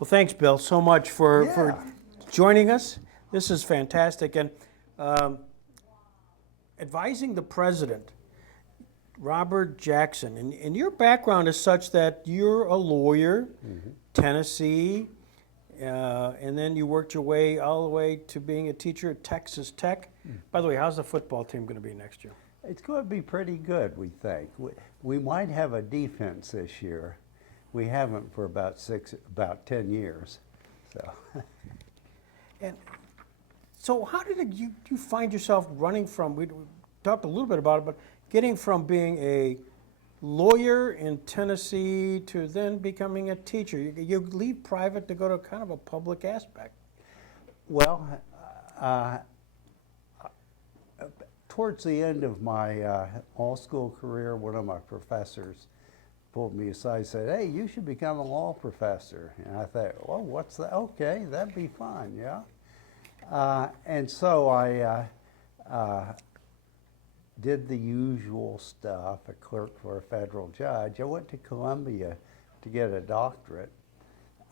Well, thanks, Bill, so much for Yeah. joining us. This is fantastic. And um, advising the president, Robert Jackson, and your background is such that you're a lawyer, Tennessee, and then you worked your way all the way to being a teacher at Texas Tech. By the way, how's the football team going to be next year? It's going to be pretty good, we think. We might have a defense this year. We haven't for about 10 years. So. And so how did you find yourself running from, we talked a little bit about it, but getting from being a lawyer in Tennessee to then becoming a teacher? You leave private to go to kind of a public aspect. Well, towards the end of my law school career, one of my professors pulled me aside and said, "Hey, you should become a law professor." And I thought, well, what's that? Okay, that'd be fun, yeah. And so I did the usual stuff, a clerk for a federal judge. I went to Columbia to get a doctorate.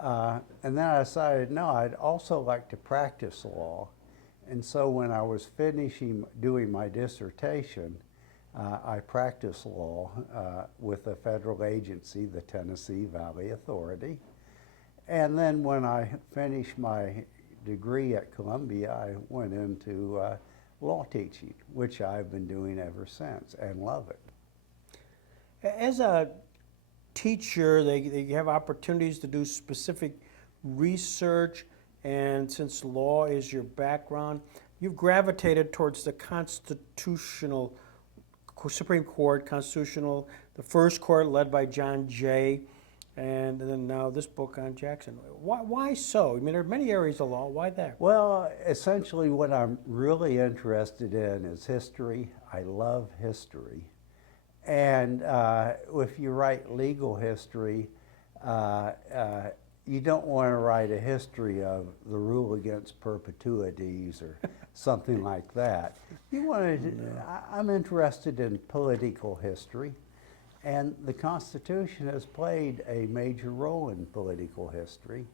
And then I decided, no, I'd also like to practice law. And so when I was finishing doing my dissertation, I practiced law with a federal agency, the Tennessee Valley Authority. And then when I finished my degree at Columbia, I went into law teaching, which I've been doing ever since and love it. As a teacher, they have opportunities to do specific research, and since law is your background, you've gravitated towards the constitutional, Supreme Court, constitutional, the first court led by John Jay, and then now this book on Jackson. Why so? I mean, there are many areas of law. Why there? Well, essentially what I'm really interested in is history. I love history. And if you write legal history, you don't want to write a history of the rule against perpetuities or something like that. You want to, I'm interested in political history, and the Constitution has played a major role in political history.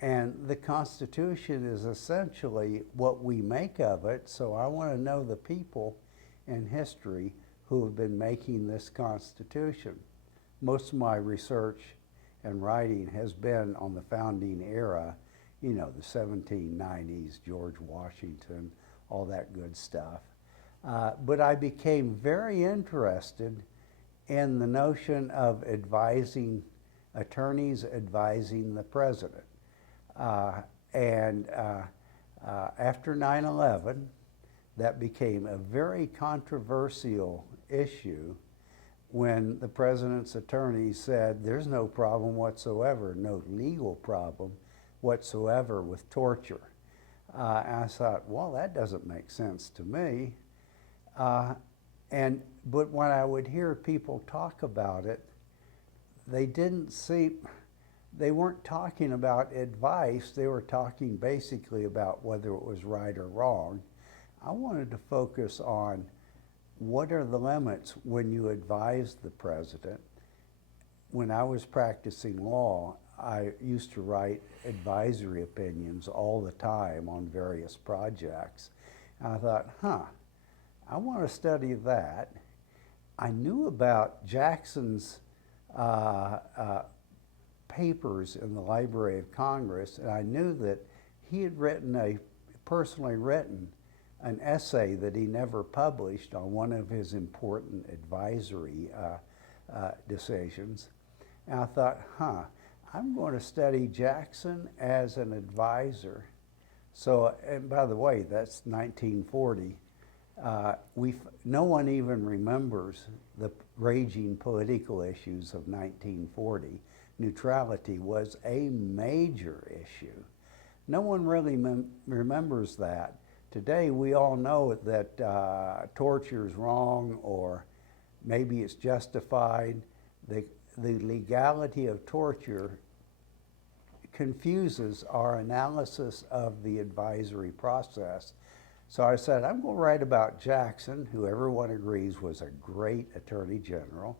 And the Constitution is essentially what we make of it, so I want to know the people in history who have been making this Constitution. Most of my research and writing has been on the founding era, you know, the 1790s, George Washington, all that good stuff. But I became very interested in the notion of advising, attorneys advising the president. After 9/11, that became a very controversial issue when the president's attorney said there's no problem whatsoever, no legal problem whatsoever with torture. And I thought, well, that doesn't make sense to me. But when I would hear people talk about it, they weren't talking about advice, they were talking basically about whether it was right or wrong. I wanted to focus on what are the limits when you advise the president. When I was practicing law, I used to write advisory opinions all the time on various projects. And I thought, I want to study that. I knew about Jackson's papers in the Library of Congress, and I knew that he had personally written an essay that he never published on one of his important advisory decisions. And I thought, I'm going to study Jackson as an advisor. So, and by the way, that's 1940. No one even remembers the raging political issues of 1940. Neutrality was a major issue. No one really remembers that. Today we all know that torture is wrong, or maybe it's justified. The legality of torture confuses our analysis of the advisory process. So I said, I'm going to write about Jackson, who everyone agrees was a great attorney general,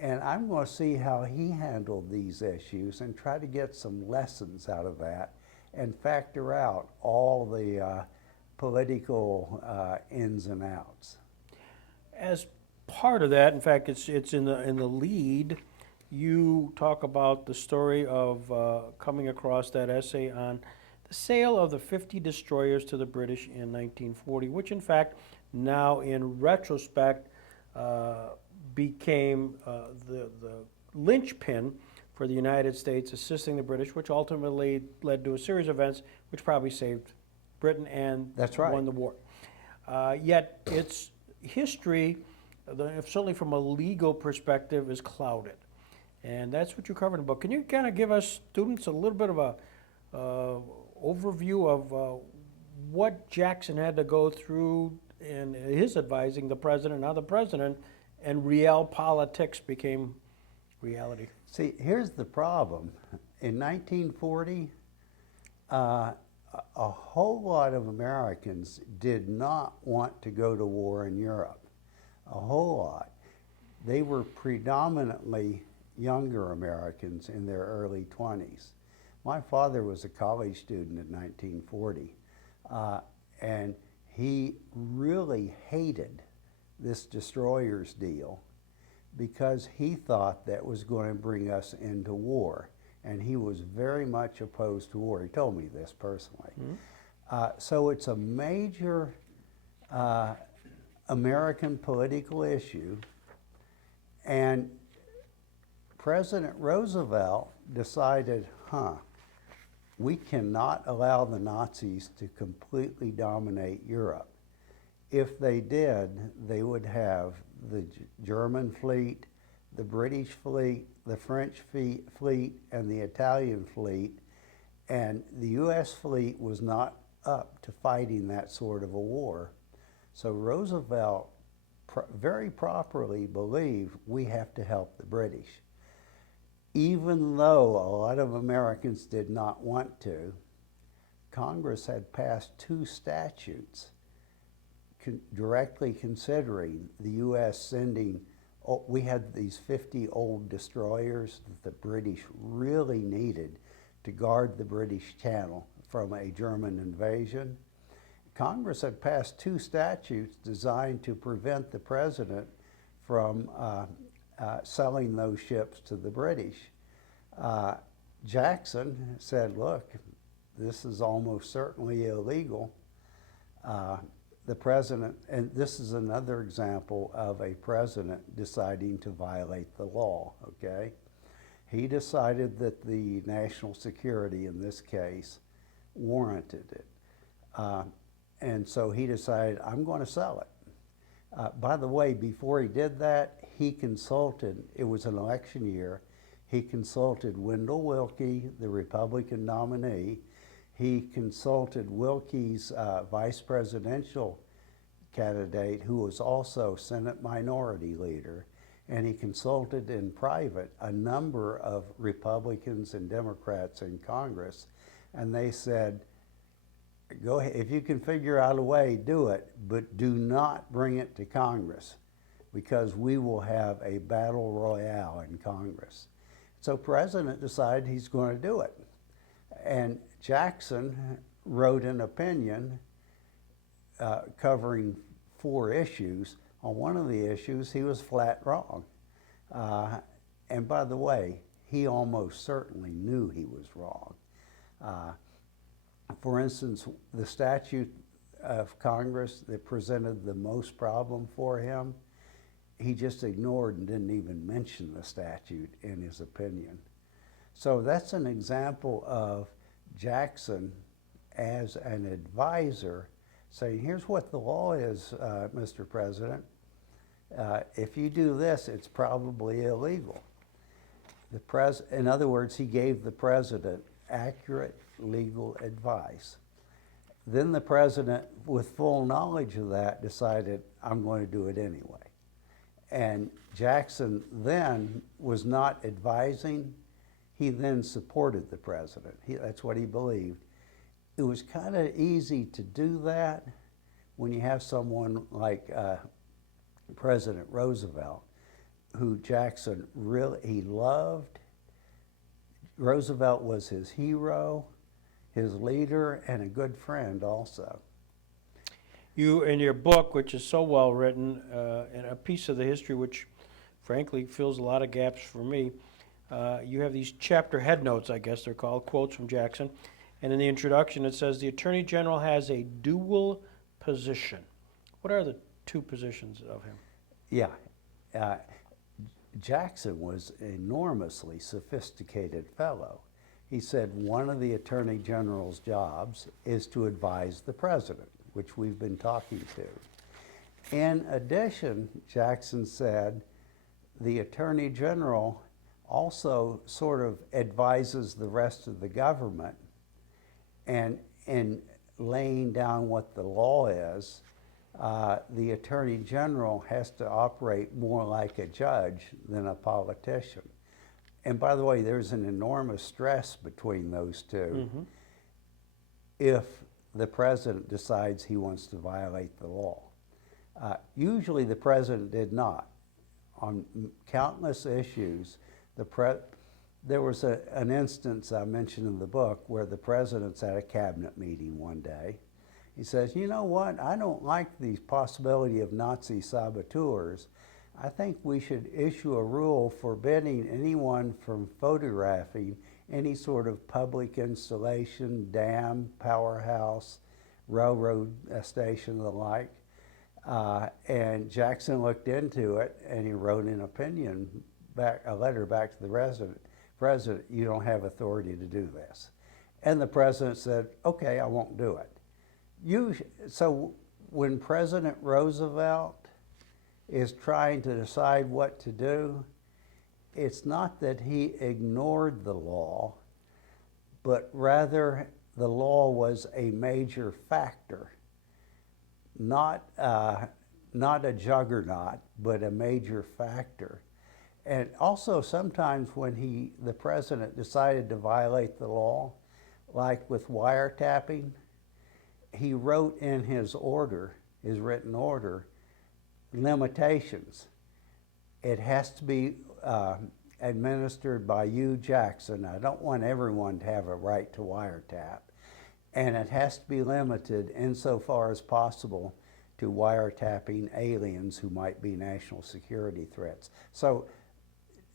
And I'm going to see how he handled these issues and try to get some lessons out of that and factor out all the political ins and outs. As part of that, in fact, it's in the lead. You talk about the story of coming across that essay on the sale of the 50 destroyers to the British in 1940, which in fact now in retrospect became the linchpin for the United States assisting the British, which ultimately led to a series of events which probably saved Britain and That's right. won the war. Yet its history, certainly from a legal perspective, is clouded. And that's what you covered in the book. Can you kind of give us students a little bit of a overview of what Jackson had to go through in his advising the president, how the president and real politics became reality? See, here's the problem. In 1940, a whole lot of Americans did not want to go to war in Europe. A whole lot. They were predominantly younger Americans in their early 20s. My father was a college student in 1940, and he really hated this destroyers deal because he thought that was going to bring us into war, and he was very much opposed to war. He told me this personally. So it's a major American political issue, and President Roosevelt decided, we cannot allow the Nazis to completely dominate Europe. If they did, they would have the German fleet, the British fleet, the French fleet, and the Italian fleet, and the U.S. fleet was not up to fighting that sort of a war. So Roosevelt very properly believed we have to help the British. Even though a lot of Americans did not want to, Congress had passed 2 statutes directly considering the U.S. sending, we had these 50 old destroyers that the British really needed to guard the British Channel from a German invasion. Congress had passed 2 statutes designed to prevent the president from selling those ships to the British. Jackson said, look, this is almost certainly illegal. The president, and this is another example of a president deciding to violate the law, okay? He decided that the national security in this case warranted it. And so he decided, I'm going to sell it. By the way, before he did that, he consulted, it was an election year, he consulted Wendell Willkie, the Republican nominee. He consulted Willkie's vice presidential candidate, who was also Senate Minority Leader, and he consulted in private a number of Republicans and Democrats in Congress, and they said, go ahead, if you can figure out a way, do it, but do not bring it to Congress, because we will have a battle royale in Congress. So President decided he's going to do it. And Jackson wrote an opinion covering 4 issues. On one of the issues, he was flat wrong. And by the way, he almost certainly knew he was wrong. For instance, the statute of Congress that presented the most problem for him, he just ignored and didn't even mention the statute in his opinion. So that's an example of Jackson as an advisor saying, here's what the law is, Mr. President. If you do this, it's probably illegal. In other words, he gave the president accurate legal advice. Then the president, with full knowledge of that, decided, I'm going to do it anyway. And Jackson then was not advising, he then supported the president. That's what he believed. It was kind of easy to do that when you have someone like President Roosevelt, who Jackson he loved. Roosevelt was his hero, his leader, and a good friend also. You, in your book, which is so well written, and a piece of the history which, frankly, fills a lot of gaps for me, you have these chapter head notes, I guess they're called, quotes from Jackson. And in the introduction, it says the Attorney General has a dual position. What are the two positions of him? Yeah. Uh, Jackson was an enormously sophisticated fellow. He said one of the Attorney General's jobs is to advise the President, which we've been talking to. In addition, Jackson said the Attorney General also sort of advises the rest of the government, and in laying down what the law is, the Attorney General has to operate more like a judge than a politician. And by the way, there's an enormous stress between those two if the President decides he wants to violate the law. Usually the President did not. On countless issues, there was an instance I mentioned in the book where the President's at a cabinet meeting one day. He says, you know what, I don't like the possibility of Nazi saboteurs. I think we should issue a rule forbidding anyone from photographing any sort of public installation, dam, powerhouse, railroad station, and the like. And Jackson looked into it, and he wrote an opinion a letter back to the President, you don't have authority to do this. And the President said, okay, I won't do it. So when President Roosevelt is trying to decide what to do, it's not that he ignored the law, but rather the law was a major factor, not a juggernaut, but a major factor. And also sometimes when the President decided to violate the law, like with wiretapping, he wrote in his order, his written order, limitations. It has to be administered by you, Jackson. I don't want everyone to have a right to wiretap. And it has to be limited insofar as possible to wiretapping aliens who might be national security threats. So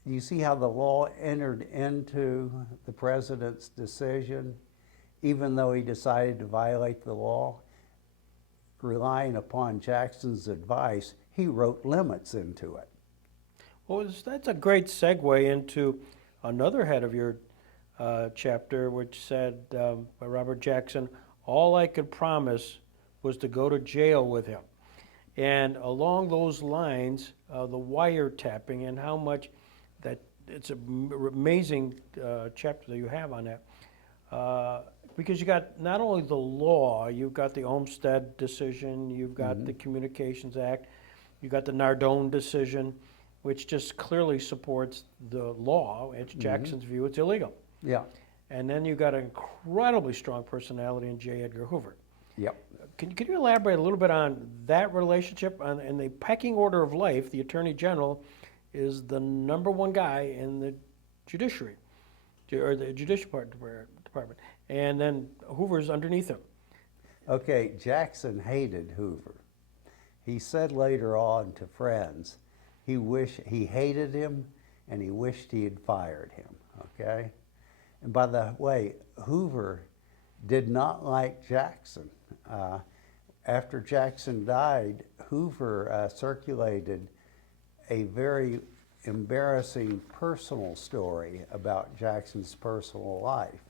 you see how the law entered into the President's decision, even though he decided to violate the law? Relying upon Jackson's advice, he wrote limits into it. Well, that's a great segue into another head of your chapter, which said by Robert Jackson, all I could promise was to go to jail with him. And along those lines, the wiretapping and how much that it's an amazing chapter that you have on that. Because you got not only the law, you've got the Olmstead decision, you've got the Communications Act, you've got the Nardone decision, which just clearly supports the law. It's Jackson's view, it's illegal. Yeah. And then you've got an incredibly strong personality in J. Edgar Hoover. Yep. Can you elaborate a little bit on that relationship? In the pecking order of life, the Attorney General is the #1 guy in the judiciary, or the judicial department. And then Hoover's underneath him. Okay, Jackson hated Hoover. He said later on to friends, he hated him and he wished he had fired him, okay? And by the way, Hoover did not like Jackson. After Jackson died, Hoover circulated a very embarrassing personal story about Jackson's personal life.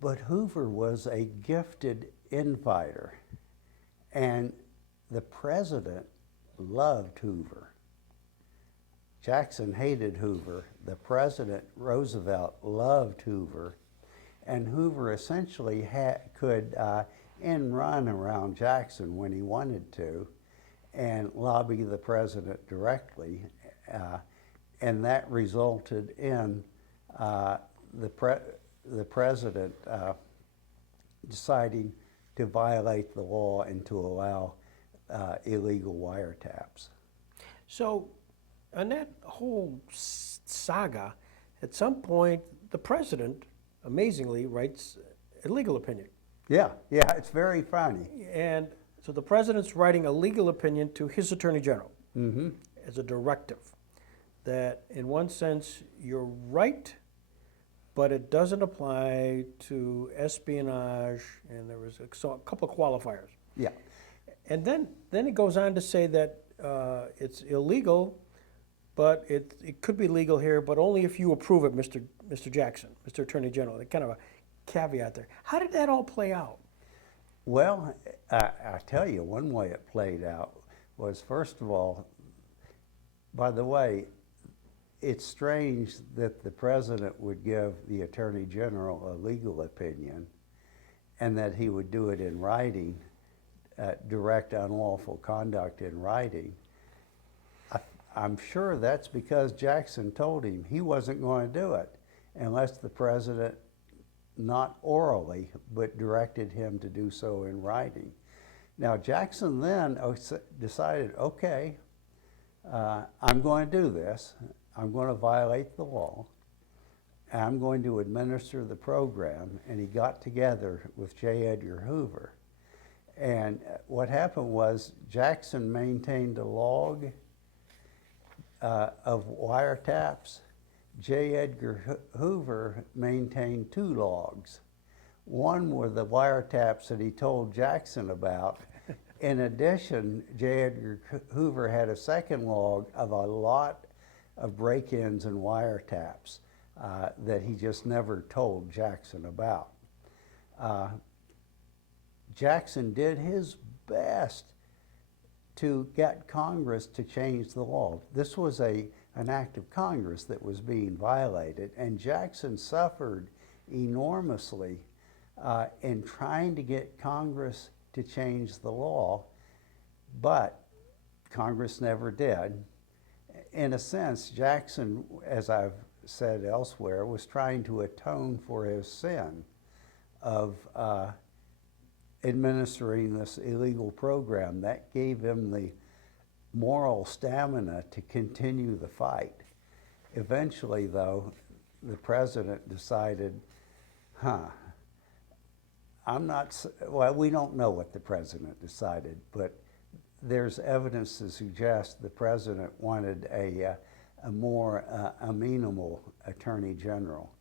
But Hoover was a gifted infighter, and the President loved Hoover. Jackson hated Hoover. The President, Roosevelt, loved Hoover, and Hoover essentially could end run around Jackson when he wanted to and lobby the President directly, and that resulted in the President deciding to violate the law and to allow illegal wiretaps. So, on that whole saga, at some point, the president, amazingly, writes a legal opinion. Yeah, yeah, it's very funny. And so the president's writing a legal opinion to his attorney general as a directive that, in one sense, you're right, but it doesn't apply to espionage, and there was a couple of qualifiers. Yeah, And then it goes on to say that it's illegal, but it could be legal here, but only if you approve it, Mr. Jackson, Mr. Attorney General. Kind of a caveat there. How did that all play out? well, I tell you, one way it played out was, first of all, by the way, it's strange that the president would give the attorney general a legal opinion and that he would do it in writing, direct unlawful conduct in writing. I'm sure that's because Jackson told him he wasn't going to do it unless the president, not orally, but directed him to do so in writing. Now, Jackson then decided, okay, I'm going to do this. I'm going to violate the law. I'm going to administer the program. And he got together with J. Edgar Hoover. And what happened was Jackson maintained a log of wiretaps. J. Edgar Hoover maintained 2 logs. One were the wiretaps that he told Jackson about. In addition, J. Edgar Hoover had a second log of a lot of break-ins and wiretaps that he just never told Jackson about. Jackson did his best to get Congress to change the law. This was an act of Congress that was being violated, and Jackson suffered enormously in trying to get Congress to change the law, but Congress never did. In a sense, Jackson, as I've said elsewhere, was trying to atone for his sin of administering this illegal program. That gave him the moral stamina to continue the fight. Eventually, though, the president decided, well, we don't know what the president decided, but there's evidence to suggest the president wanted a more amenable attorney general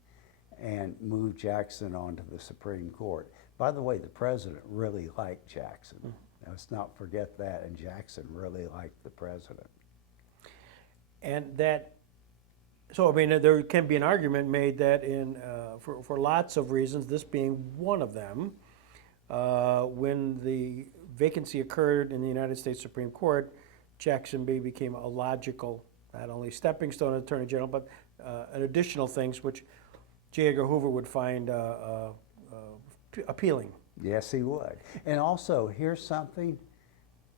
and moved Jackson onto the Supreme Court. By the way, the president really liked Jackson. Let's not forget that, and Jackson really liked the president. And that, so I mean, there can be an argument made that for lots of reasons, this being one of them, when the vacancy occurred in the United States Supreme Court, Jackson became a logical, not only stepping stone attorney general, but an additional things which J. Edgar Hoover would find appealing. Yes, he would. And also, here's something,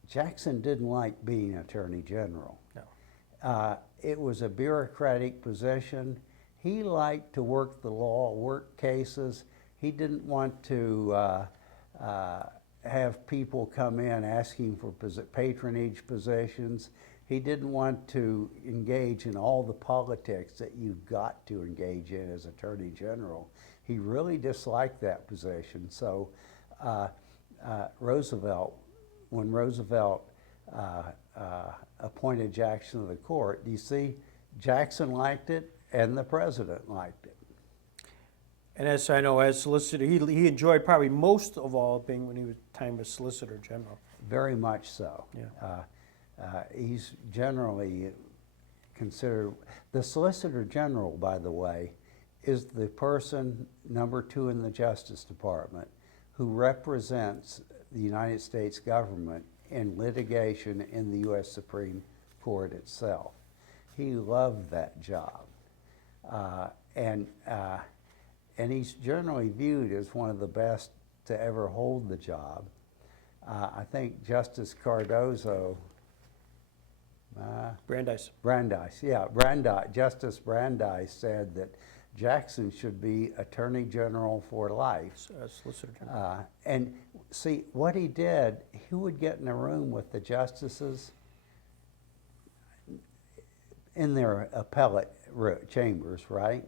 Jackson didn't like being attorney general. No. It was a bureaucratic position. He liked to work the law, work cases. He didn't want to have people come in asking for patronage positions. He didn't want to engage in all the politics that you've got to engage in as Attorney General. He really disliked that position. So Roosevelt, when Roosevelt appointed Jackson to the court, do you see, Jackson liked it and the president liked it. And as I know, as solicitor, he enjoyed probably most of all being when he was time as Solicitor General. Very much so. Yeah. He's generally considered, the Solicitor General, by the way, is the person, number 2 in the Justice Department, who represents the United States government in litigation in the U.S. Supreme Court itself. He loved that job. And he's generally viewed as one of the best to ever hold the job. I think Justice Cardozo, Brandeis. Justice Brandeis said that Jackson should be Attorney General for life. Solicitor General. And see, what he did, he would get in a room with the justices. in their appellate chambers, right?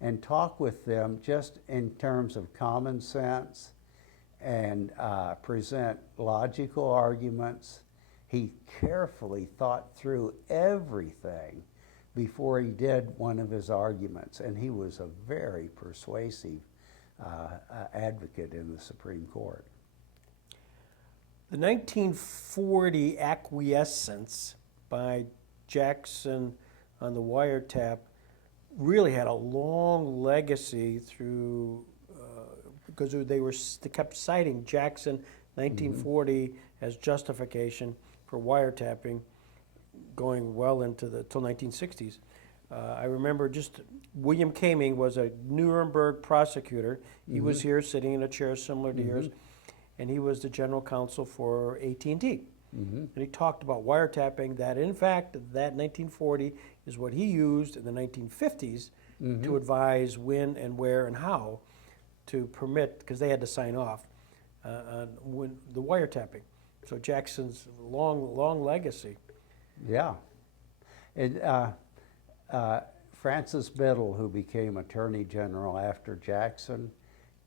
And talk with them just in terms of common sense and present logical arguments. He carefully thought through everything before he did one of his arguments, and he was a very persuasive advocate in the Supreme Court. The 1940 acquiescence by Jackson on the wiretap really had a long legacy through, because they kept citing Jackson 1940 as justification for wiretapping going well into till 1960s. I remember just William Kaming was a Nuremberg prosecutor. He was here sitting in a chair similar to yours, and he was the general counsel for AT&T. And he talked about wiretapping, that in fact that 1940 is what he used in the 1950s to advise when and where and how to permit, because they had to sign off on the wiretapping. So Jackson's long legacy. Yeah. And Francis Biddle, who became Attorney General after Jackson,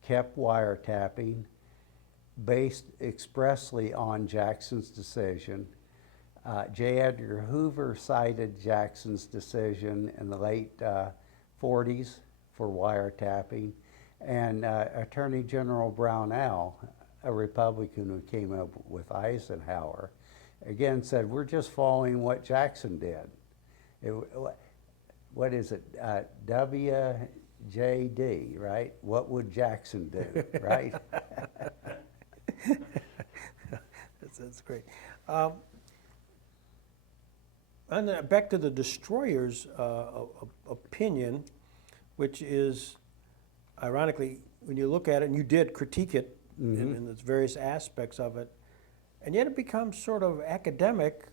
kept wiretapping based expressly on Jackson's decision. J. Edgar Hoover cited Jackson's decision in the late 40s for wiretapping, and Attorney General Brownell, a Republican who came up with Eisenhower, again said, we're just following what Jackson did. What is it? WJD, right? What would Jackson do, right? That's great. Back to the destroyer's opinion, which is, ironically, when you look at it, and you did critique it in its various aspects of it, and yet it becomes sort of academic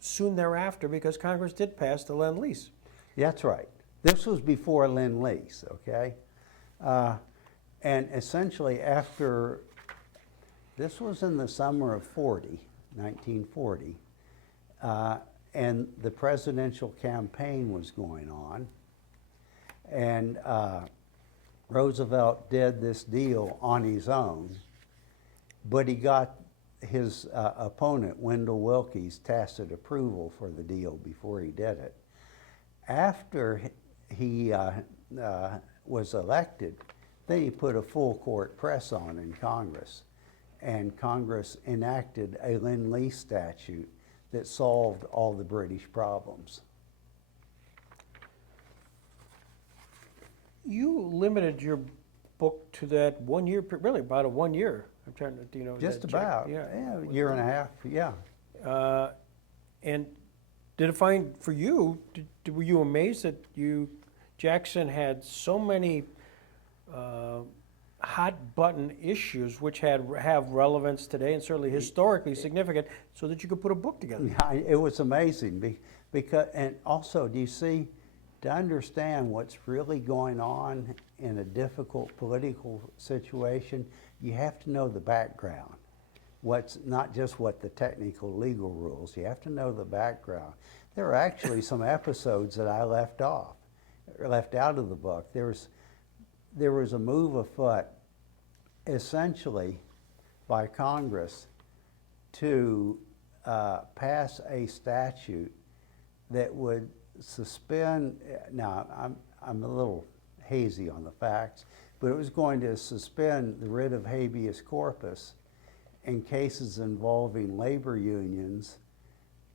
soon thereafter because Congress did pass the Lend-Lease. That's right. This was before Lend-Lease, okay? And essentially after, this was in the summer of 1940, and the presidential campaign was going on, and Roosevelt did this deal on his own, but he got his opponent, Wendell Willkie, tacit approval for the deal before he did it. After he was elected, then he put a full court press on in Congress, and Congress enacted a Lend-Lease statute that solved all the British problems. You limited your book to that 1 year, really about a 1 year. I'm trying to, Just about, yeah, a year and a half, yeah. And did it find, for you, were you amazed that Jackson had so many hot button issues which have relevance today and certainly historically significant, so that you could put a book together? Yeah, it was amazing because, and also, do you see, to understand what's really going on in a difficult political situation, you have to know the background. What's not just what the technical legal rules, you have to know the background. There are actually some episodes that I left out of the book. There was a move afoot, essentially, by Congress to pass a statute that would suspend, now I'm a little hazy on the facts, but it was going to suspend the writ of habeas corpus in cases involving labor unions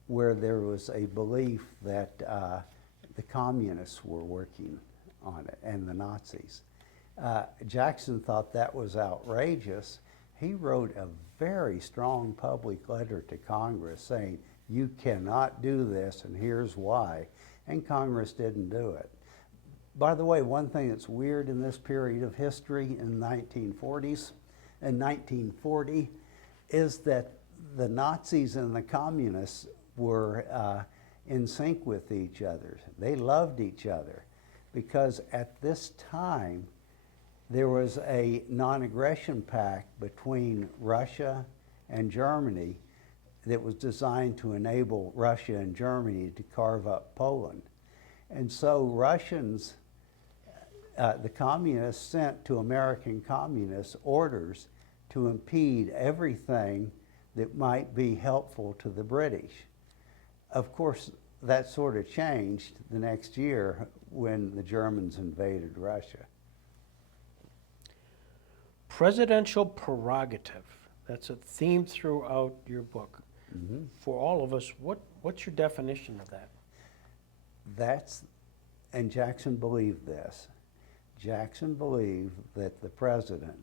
where there was a belief that the communists were working on it and the Nazis. Jackson thought that was outrageous. He wrote a very strong public letter to Congress saying, you cannot do this and here's why, and Congress didn't do it. By the way, one thing that's weird in this period of history in the 1940s and 1940 is that the Nazis and the communists were in sync with each other. They loved each other because at this time there was a non-aggression pact between Russia and Germany that was designed to enable Russia and Germany to carve up Poland. And so Russians, the communists sent to American communists orders to impede everything that might be helpful to the British. Of course, that sort of changed the next year when the Germans invaded Russia. Presidential prerogative. That's a theme throughout your book. Mm-hmm. For all of us, what's your definition of that? And Jackson believed this. Jackson believed that the president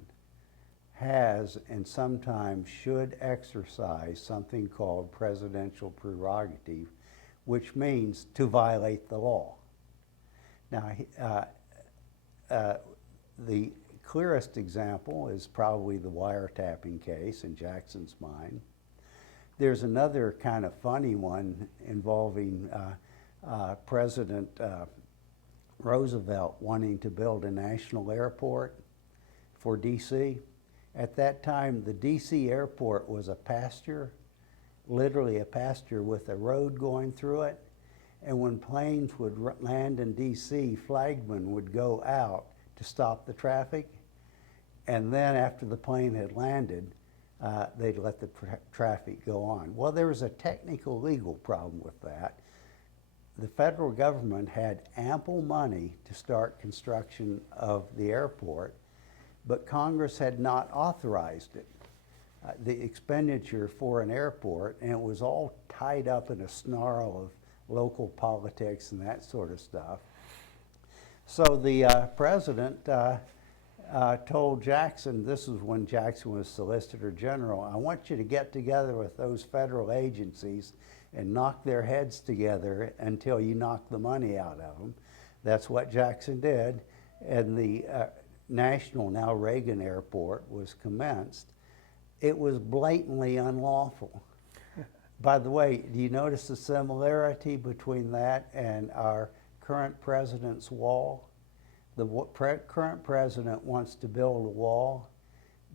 has and sometimes should exercise something called presidential prerogative, which means to violate the law. Now, the clearest example is probably the wiretapping case in Jackson's mind. There's another kind of funny one involving President Roosevelt wanting to build a national airport for D.C. At that time, the D.C. airport was a pasture, literally a pasture with a road going through it. And when planes would land in D.C., flagmen would go out to stop the traffic. And then after the plane had landed, they'd let the traffic go on. Well, there was a technical legal problem with that. The federal government had ample money to start construction of the airport, but Congress had not authorized it. The expenditure for an airport, and it was all tied up in a snarl of local politics and that sort of stuff. So the president told Jackson, this is when Jackson was Solicitor General, I want you to get together with those federal agencies and knock their heads together until you knock the money out of them. That's what Jackson did, and the national, now Reagan Airport, was commenced. It was blatantly unlawful. By the way, do you notice the similarity between that and our current president's wall? The current president wants to build a wall,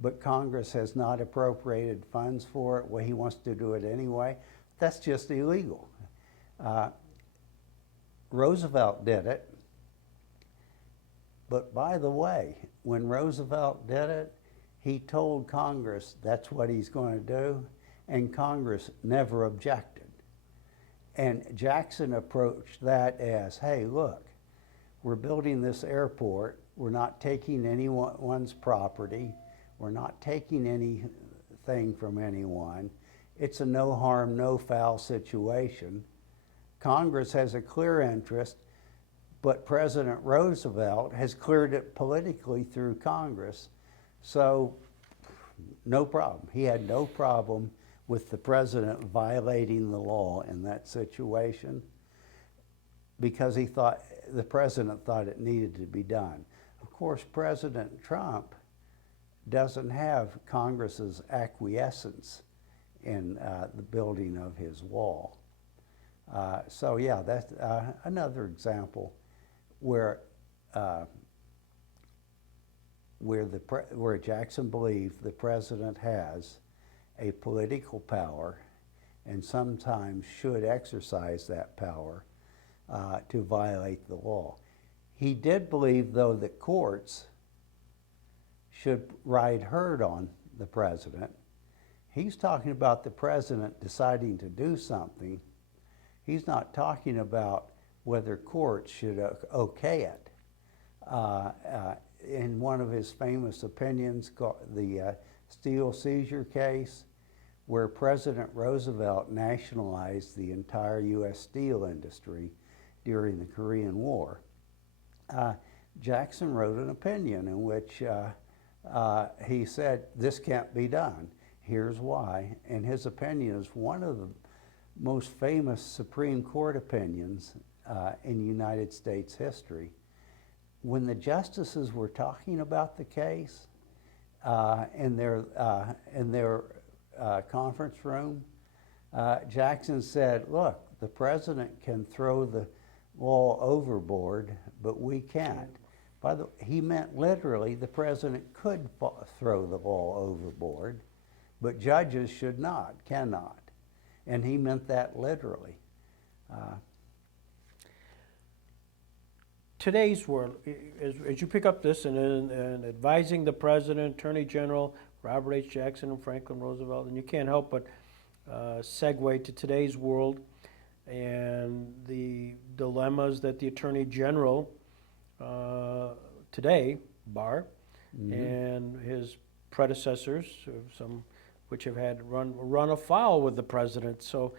but Congress has not appropriated funds for it. Well, he wants to do it anyway. That's just illegal. Roosevelt did it. But by the way, when Roosevelt did it, he told Congress that's what he's going to do, and Congress never objected. And Jackson approached that as, hey, look, we're building this airport, we're not taking anyone's property, we're not taking anything from anyone. It's a no harm, no foul situation. Congress has a clear interest, but President Roosevelt has cleared it politically through Congress. So no problem. He had no problem with the president violating the law in that situation because the president thought it needed to be done. Of course, President Trump doesn't have Congress's acquiescence in the building of his wall. So yeah, that's another example where Jackson believed the president has a political power and sometimes should exercise that power to violate the law. He did believe, though, that courts should ride herd on the president. He's talking about the president deciding to do something. He's not talking about whether courts should okay it. In one of his famous opinions, the steel seizure case, where President Roosevelt nationalized the entire U.S. steel industry during the Korean War, Jackson wrote an opinion in which he said, this can't be done. Here's why. And his opinion is one of the most famous Supreme Court opinions in United States history. When the justices were talking about the case in their conference room, Jackson said, look, the president can throw the law overboard, but we can't. He meant literally the president could throw the law overboard, but judges should not, cannot. And he meant that literally. today's world, as you pick up this and advising the president, attorney general, Robert H. Jackson and Franklin Roosevelt, and you can't help but segue to today's world and the dilemmas that the attorney general today, Barr, and his predecessors, some which have had run afoul with the president. So,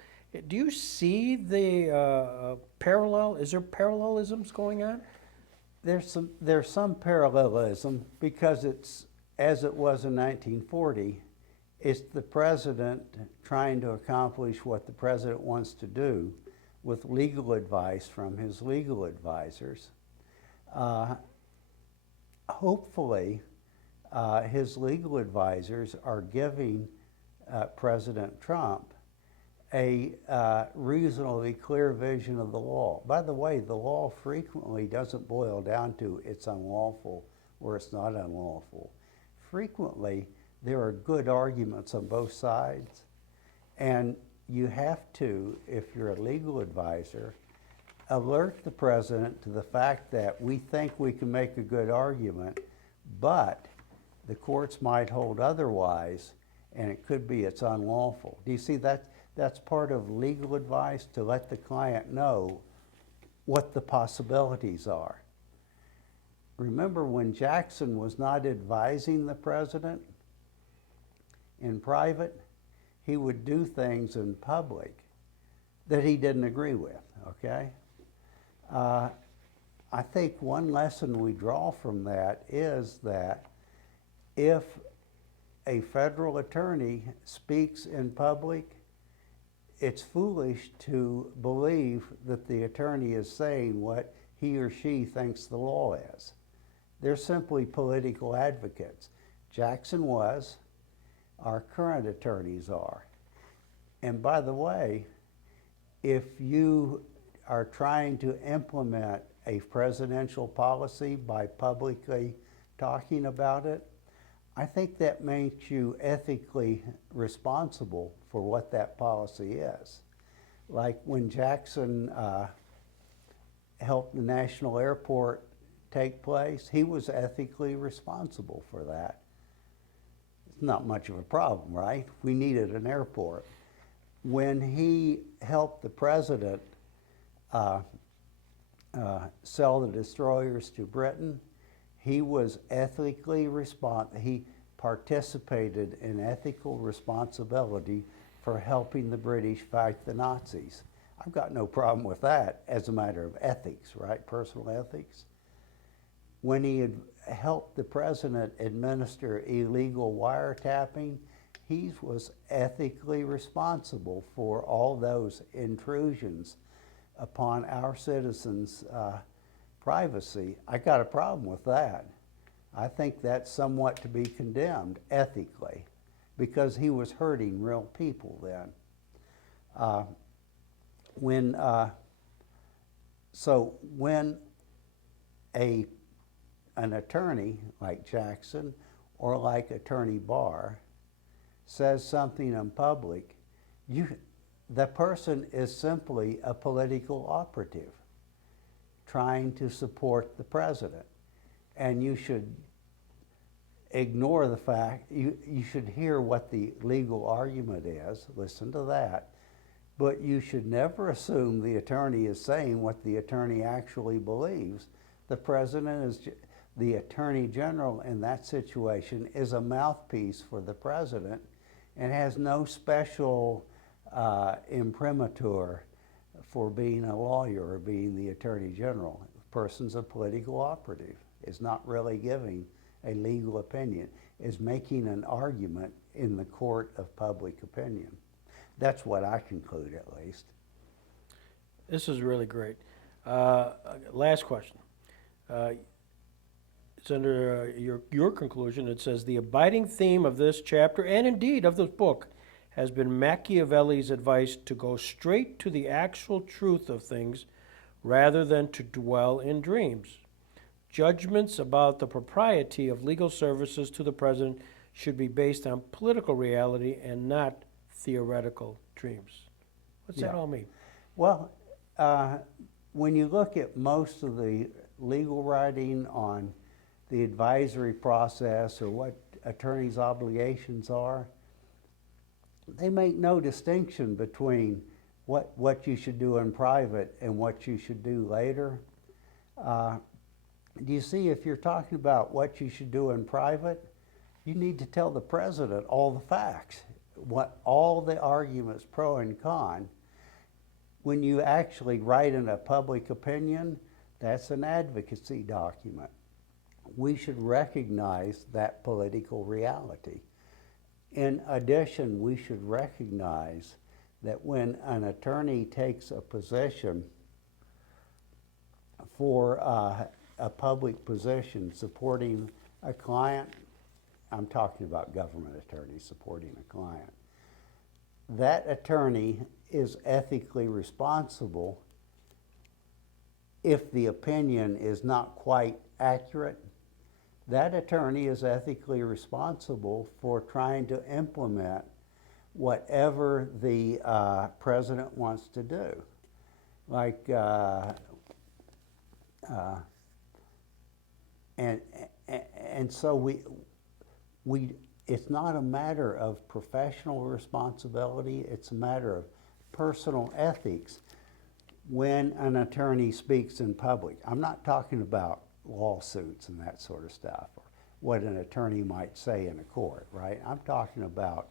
do you see the parallel? Is there parallelisms going on? There's some parallelism because it's, as it was in 1940, it's the president trying to accomplish what the president wants to do with legal advice from his legal advisors. Hopefully, his legal advisors are giving President Trump a reasonably clear vision of the law. By the way, the law frequently doesn't boil down to it's unlawful or it's not unlawful. Frequently, there are good arguments on both sides, and you have to, if you're a legal advisor, alert the president to the fact that we think we can make a good argument, but the courts might hold otherwise, and it could be it's unlawful. Do you see that? That's part of legal advice, to let the client know what the possibilities are. Remember when Jackson was not advising the president in private, he would do things in public that he didn't agree with, okay? I think one lesson we draw from that is that if a federal attorney speaks in public, it's foolish to believe that the attorney is saying what he or she thinks the law is. They're simply political advocates. Jackson was, our current attorneys are. And by the way, if you are trying to implement a presidential policy by publicly talking about it, I think that makes you ethically responsible for what that policy is. Like when Jackson helped the national airport take place, he was ethically responsible for that. It's not much of a problem, right? We needed an airport. When he helped the president sell the destroyers to Britain, he was ethically he participated in ethical responsibility for helping the British fight the Nazis. I've got no problem with that as a matter of ethics, right? Personal ethics. When he had helped the president administer illegal wiretapping, he was ethically responsible for all those intrusions upon our citizens' privacy. I got a problem with that. I think that's somewhat to be condemned ethically, because he was hurting real people then. When an attorney like Jackson or like Attorney Barr says something in public, the person is simply a political operative trying to support the president. And you should ignore the fact, you should hear what the legal argument is, listen to that, but you should never assume the attorney is saying what the attorney actually believes. The president is, the attorney general in that situation is a mouthpiece for the president and has no special imprimatur for being a lawyer or being the attorney general. The person's a political operative, is not really giving a legal opinion, is making an argument in the court of public opinion. That's what I conclude, at least. This is really great. Last question. It's under your conclusion. It says, the abiding theme of this chapter, and indeed of this book, has been Machiavelli's advice to go straight to the actual truth of things rather than to dwell in dreams. Judgments about the propriety of legal services to the president should be based on political reality and not theoretical dreams. What's that all mean? Well, when you look at most of the legal writing on the advisory process or what attorneys' obligations are, they make no distinction between what you should do in private and what you should do later. Do you see, if you're talking about what you should do in private, you need to tell the president all the facts, what all the arguments pro and con. When you actually write in a public opinion, that's an advocacy document. We should recognize that political reality. In addition, we should recognize that when an attorney takes a position for a public position supporting a client, I'm talking about government attorneys supporting a client, that attorney is ethically responsible if the opinion is not quite accurate. That attorney is ethically responsible for trying to implement whatever the president wants to do. Like, and so it's not a matter of professional responsibility, it's a matter of personal ethics when an attorney speaks in public. I'm not talking about lawsuits and that sort of stuff, or what an attorney might say in a court, right? I'm talking about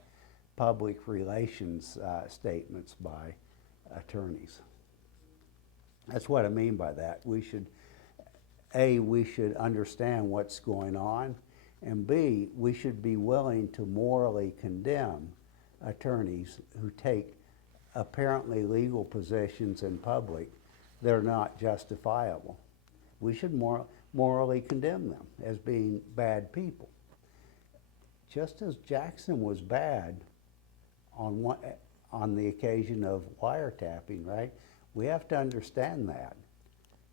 public relations statements by attorneys. That's what I mean by that. We should understand what's going on, and B, we should be willing to morally condemn attorneys who take apparently legal positions in public that are not justifiable. We should morally condemn them as being bad people. Just as Jackson was bad on the occasion of wiretapping, right? We have to understand that.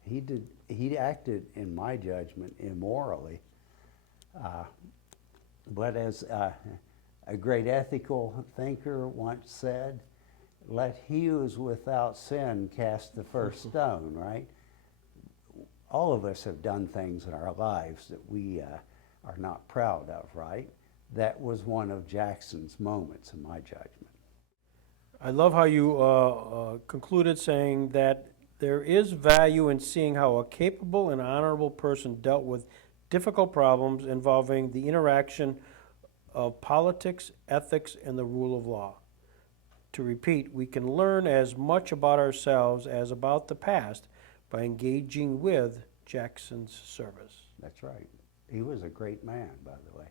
He acted, in my judgment, immorally. But as a great ethical thinker once said, let he who is without sin cast the first stone, right? All of us have done things in our lives that we are not proud of, right? That was one of Jackson's moments, in my judgment. I love how you concluded saying that there is value in seeing how a capable and honorable person dealt with difficult problems involving the interaction of politics, ethics, and the rule of law. To repeat, we can learn as much about ourselves as about the past by engaging with Jackson's service. That's right. He was a great man, by the way.